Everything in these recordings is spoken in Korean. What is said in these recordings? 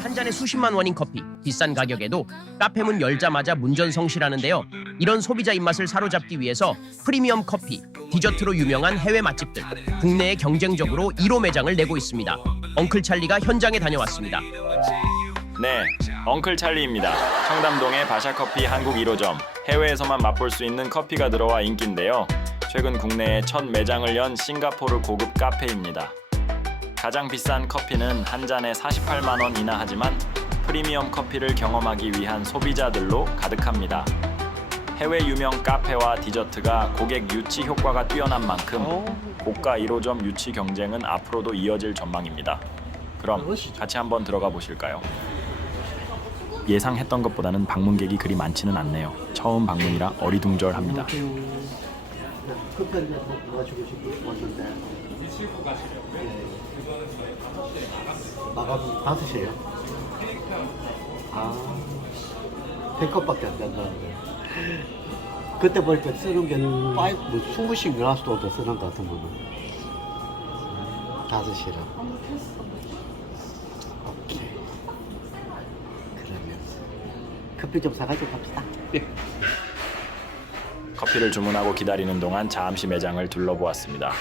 한 잔에 수십만 원인 커피, 비싼 가격에도 카페 문 열자마자 문전성시라는데요. 이런 소비자 입맛을 사로잡기 위해서 프리미엄 커피, 디저트로 유명한 해외 맛집들, 국내에 경쟁적으로 1호 매장을 내고 있습니다. 엉클 찰리가 현장에 다녀왔습니다. 네, 엉클 찰리입니다. 청담동의 바샤커피 한국 1호점. 해외에서만 맛볼 수 있는 커피가 들어와 인기인데요. 최근 국내에 첫 매장을 연 싱가포르 고급 카페입니다. 가장 비싼 커피는 한 잔에 48만 원이나 하지만 프리미엄 커피를 경험하기 위한 소비자들로 가득합니다. 해외 유명 카페와 디저트가 고객 유치 효과가 뛰어난 만큼 고가 1호점 유치 경쟁은 앞으로도 이어질 전망입니다. 그럼 같이 한번 들어가 보실까요? 예상했던 것보다는 방문객이 그리 많지는 않네요. 처음 방문이라 어리둥절합니다. 커피 한잔 싶 고 왔는데 마감 받으세요? 아 100컵밖에 안 된다는데. 그때 보니까 쓰는 게 파이브 뭐 20씩 그라스도 더 쓰는 것 같은 거는 다섯 시라. 오케이. 그러면 커피 좀 사가지고 갑시다. 커피를 주문하고 기다리는 동안 잠시 매장을 둘러보았습니다.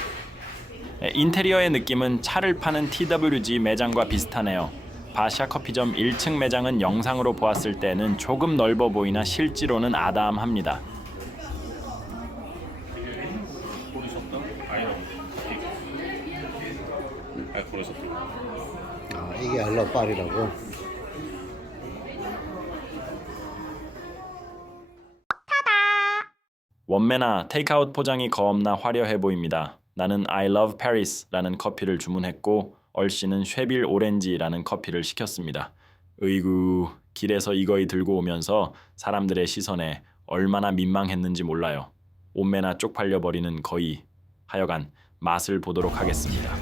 네, 인테리어의 느낌은 차를 파는 TWG 매장과 비슷하네요. 바샤 커피점 1층 매장은 영상으로 보았을 때는 조금 넓어 보이나 실제로는 아담합니다. 아 이게 알라빨이라고 원매나 테이크아웃 포장이 겁나 화려해 보입니다. 나는 I love Paris라는 커피를 주문했고 얼씨는 쉐빌 오렌지라는 커피를 시켰습니다. 으이구 길에서 이거이 들고 오면서 사람들의 시선에 얼마나 민망했는지 몰라요. 옷매나 쪽팔려 버리는 거의 하여간 맛을 보도록 하겠습니다.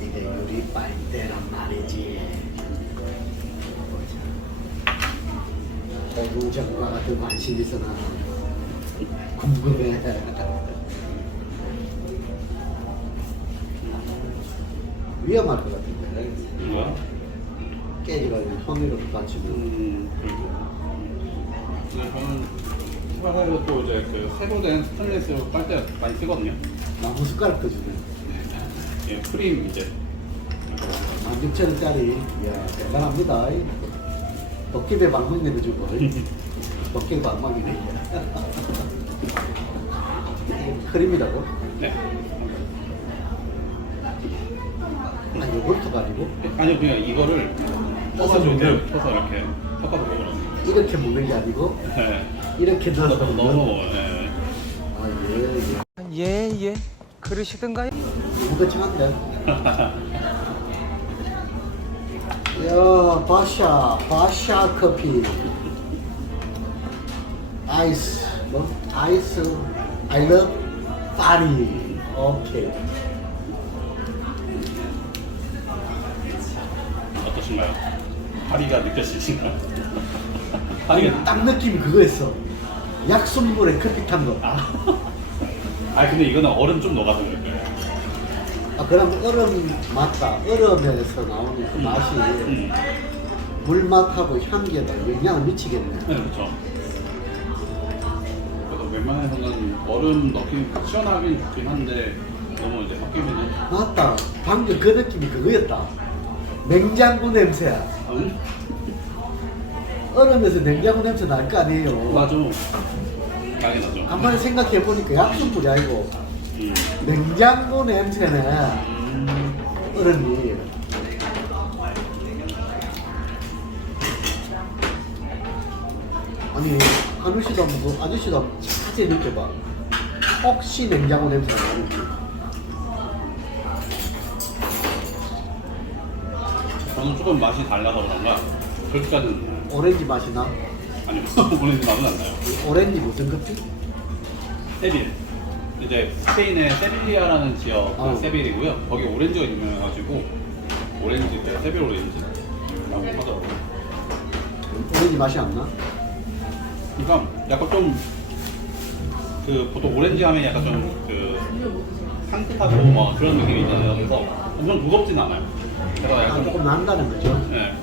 이게 유리 빨대란 말이지. 대궁정과 같은 관심 있어 나 궁금해. 위험할 것 같은데. 뭐야? 깨지가지고 손으로 다치고. 음, 근데 저는 회사에서 또 이제 그 세로된 스테인리스 빨대 많이 쓰거든요. 나무 숟가락 그 주네. 예, 프림 이제. 만 6천 원짜리. 이야 대단합니다. 도깨비 방망이도 주고. 도깨비 방망이네. 크림이라고? 네. 아니 요구르트 가지고 아니요, 그냥 이거를 떠가지고 이렇게 쳐서 이렇게 섞어서 먹으라고. 이렇게 먹는 게 아니고 네. 이렇게 넣어서 넣어서 먹는 먹어요. 네. 아예 예. 예, 예. 그러시던가요? 이거 청한데 야 바샤 바샤 커피 아이스 뭐 아이스 I love 파리 오케이 어떠신가요? 파리가 느껴지신가요? 아니 파리가 딱 느낌이 그거였어 약순물에 커피 탄 거 아, 아 근데 이거는 얼음 좀 녹아서 그래요. 아 그럼 얼음 맞다 얼음에서 나오는 그 맛이 음. 물맛하고 향기에다 영향을 미치겠네 네, 그렇죠. 그래서 웬만해서는 얼음 넣기 시원하긴 좋긴 한데 너무 이제 섞이면은 맞다 방금 그 느낌이 그거였다 냉장고 냄새야. 얼음에서 냉장고 냄새 날 거 아니에요. 맞아. 많이 나죠. 간만에 생각해 보니까 약수물이 아니고 음. 냉장고 냄새네. 얼음이. 아니 아저씨도 한번 그 아저씨도 한번 자세히 느껴봐. 혹시 냉장고 냄새가 나는지 저는 조금 맛이 달라서 그런가 그렇게까지는 오렌지 맛이 나? 아니요. 오렌지 맛은 안 나요. 오렌지 무슨 커피? 세빌. 이제 스페인의 세빌리아라는 지역 그 어. 세빌이고요. 거기 오렌지가 유명해가지고 오렌지 그 세빌 오렌지라고 하더라고요. 오렌지 맛이 안 나? 그러니까 약간 좀 그 보통 오렌지 하면 약간 좀그 산뜻하고 뭐 그런 느낌이 있잖아요. 그래서 엄청 무겁진 않아요. 제가 약간 아, 조금 난다는 거죠. 네.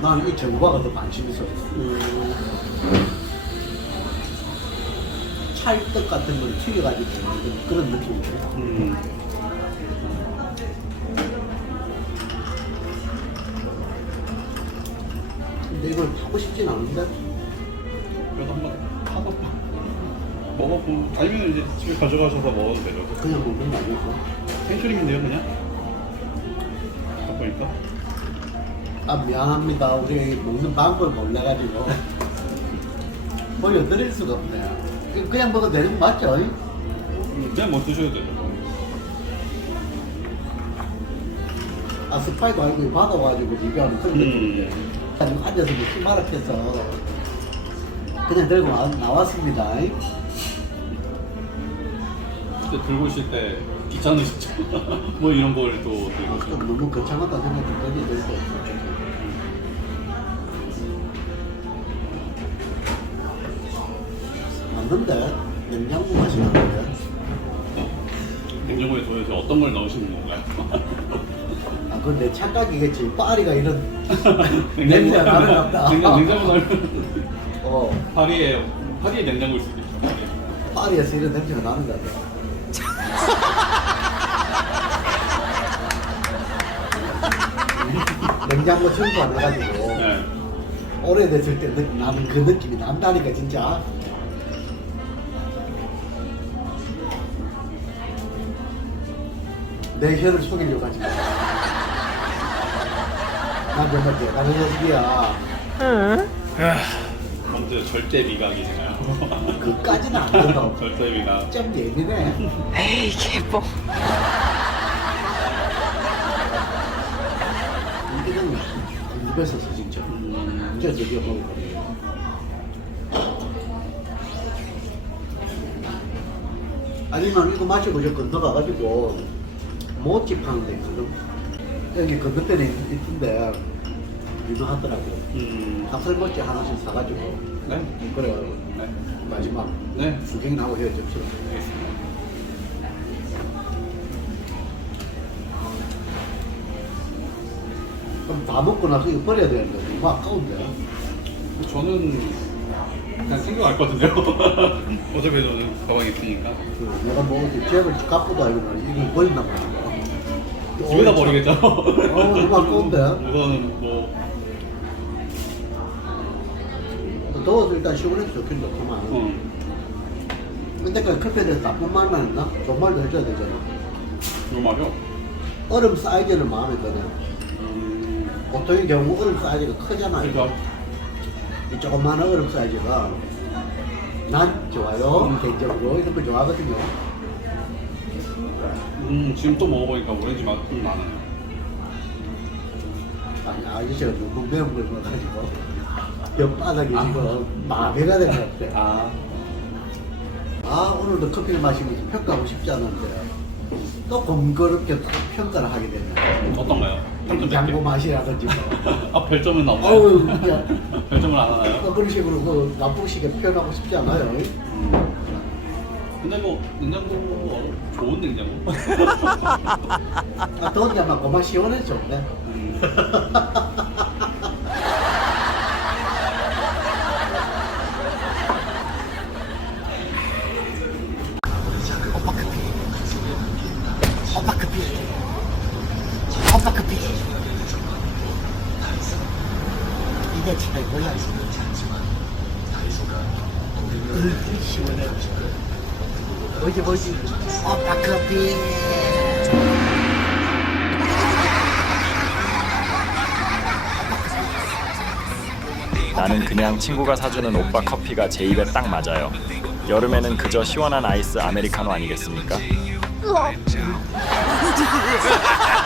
나는 이 제우바가 더 관심 있어졌어. 음. 찰떡 같은 걸 튀겨가지고 만든 그런 느낌이죠. 음. 근데 이걸 하고 싶진 않은데. 그래도 한번 하고 먹어보. 아니면 이제 집에 가져가셔서 먹어도 되죠. 그냥 먹는 거 아니고. 생크림인데요, 그냥. 딱 보니까. 아 미안합니다. 우리 먹는 방법을 몰라가지고 보여드릴 수가 없네. 그- 그냥 먹어도 되는 거 맞죠? 음, 그냥 뭐 드셔도 되죠. 아 스파이도 알고 받아가지고 리뷰하는 그런 음. 느낌인데 가지고 앉아서 무슨 말을 해서 그냥 들고 나, 나왔습니다. 그때 들고 오실 때 귀찮으시죠? 뭐 이런 걸 또 들고 오시고. 좀 너무 거창하다 생각이 들게 될거 맞는데 냉장고 맛이 나는데 냉장고에 도대체 어떤 걸 넣으시는 건가요? 아 그건 내 착각이겠지 파리가 이런 냄새가 나는 것 같다 냉장, 냉장고 넣으면 어 파리에 파리에 냉장고일 수도 있죠. 파리에. 파리에서 이런 냄새가 나는 것 같아 냉장고 청소 안 해가지고 네. 오래됐을 때 느- 나는 그 느낌이 난다니까 진짜 내 혀를 속이려고 하지 마. 난 정말 대단한 녀석이야 먼저 절대 미각이잖아요. 그까지는 안 된다고 절대 미각. 좀 예민해 에이 개봉. 이거는 입에서 진짜 진짜 저기 먹어 아니면 이거 마시고 저 건너가가지고 모찌 파는데 있거든 여기 건너편에 있- 있던데 유명하더라고 음. 닭살모찌 하나씩 사가지고 네. 그래가지고 네. 마지막 네. 구경하고 헤어졌죠 알겠 그럼 다 먹고 나서 이거 버려야 되는데 너무 아까운데 저는 그냥 생각할 것 같은데요. 어차피 저는 가방에 있으니까. 그 내가 뭐 잽을 값보다 이거 이거 버린단 말이야 집에다 버리겠죠. 어, 너무 아까운데? 우선은 뭐 더워서 일단 시원해서 좋긴 좋구만 어, 근데까지 커피를 나쁜 말만 했나? 좋은 말도 해줘야 되잖아 이거 말이요. 얼음 사이즈를 마음에 드네 음, 보통의 경우 얼음 사이즈가 크잖아요. 그러니까 이 조그마한 얼음 사이즈가 난 좋아요. 개인적으로 이런 거 좋아하거든요. 음, 지금 또 먹어보니까 오렌지 맛 좀 나네요. 아니 아저씨가 너무 매운 걸 먹어가지고 옆바닥이 지금 마비가 된 것 같아 아, 아 오늘도 커피를 마시면서 평가하고 싶지 않은데 또 번거롭게 평가를 하게 되네 어떤가요? 평점 장고 100개. 맛이라든지 뭐. 아, 별점은 나오나요? 어우 진짜 별점을 안 하나요? 어, 그런 식으로 그 나쁘시게 표현하고 싶지 않아요 음. 근데 뭐 냉장고 어, 좋은 냉장고. 아, 더운 데만 고만 시원해 좋네 음. 오빠 커피 오빠 커피 이게 최고야 으 시원해 뭐지 뭐지 오빠 커피 나는 그냥 친구가 사주는 오빠 커피가 제 입에 딱 맞아요. 여름에는 그저 시원한 아이스 아메리카노 아니겠습니까? 어.